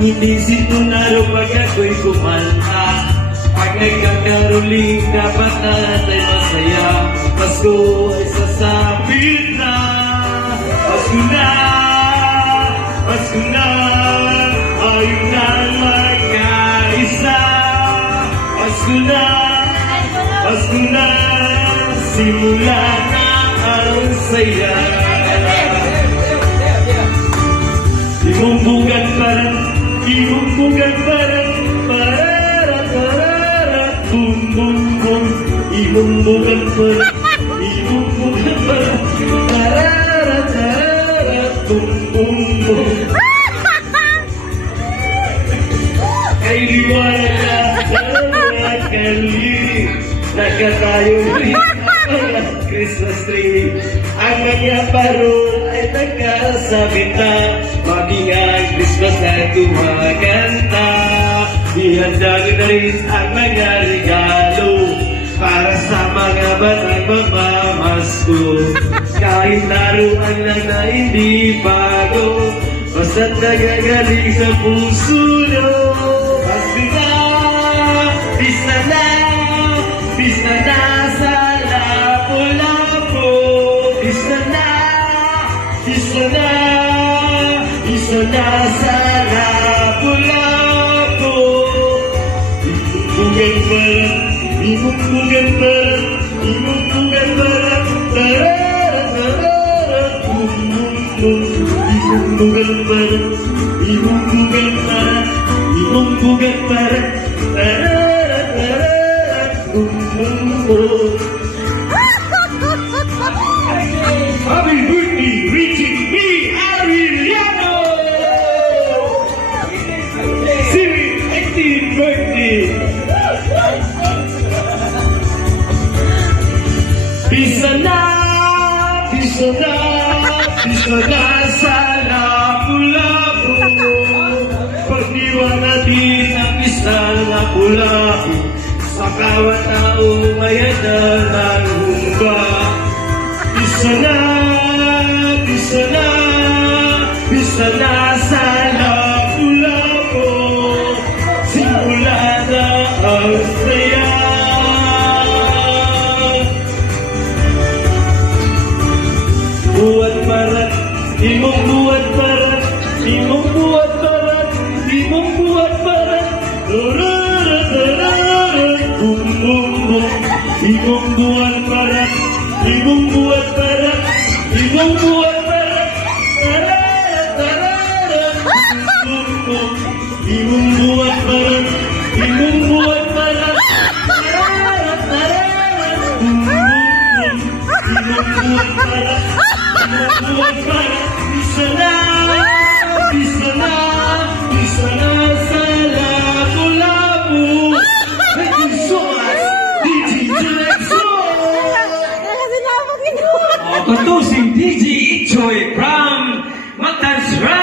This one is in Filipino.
Inisip ko na rin pag ako'y kumanta. Pag nagkakaroling, dapat natin masaya. Pasko ay sasapit na. Pasko na, Pasko na, ayun na magkaisa. Pasko na, Pasko na, simula na ang saya. Ibumbugan parang, ibumbugan parang, parara, bum bum bum. Ibumbugan parang, ibumbugan parang, parara, bum bum bum. Kay liwanag na, dalawa kali, nagkatayo rin ang Christmas tree. Ang mga parol ay nagkasabit na, maging ang Christmas na kumaganda. Ihanda ko na rin ang mga regalo para sa mga batang mamamasko. Kahit laruan lang na hindi bago, basta't nagagaling sa puso nyo. Pasko na, pista na, pista na sa Lapu-Lapu. Pista na, pista na, pista na sa Lapu-Lapu. Ibumbugan parang, ibumbugan parang, ibumbugan parang, tarara, bum bum bum. Ibumbugan parang, ibumbugan parang, ibumbugan parang, tarara, bum bum bum. Happy birthday, reaching me, Arellano! Siri, 18th birthday! Pisa na, pisa na, pisa na sa Lapu-Lapu. Pagdiwang natin ang isang Lapu-Lapu, sa bawat tao may handa ng humba. Pisa na, pisa na, pisa na sa Lapu-Lapu. Simula na ang saya. Buwan parat, imong buwan parat, imong buwan parat, imong buwan parat. Bum bum bum, imong buwan parat, imong buwan parat, imong buwan parat. Bum bum, imong buwan parat, imong buwan parat. Bum bum, imong buwan parat. Pisa na, pisa na, pisa na sa Lapu-Lapu. Thank you so much, DJ Jackson. Patusing DJ Ichoy from Matansra.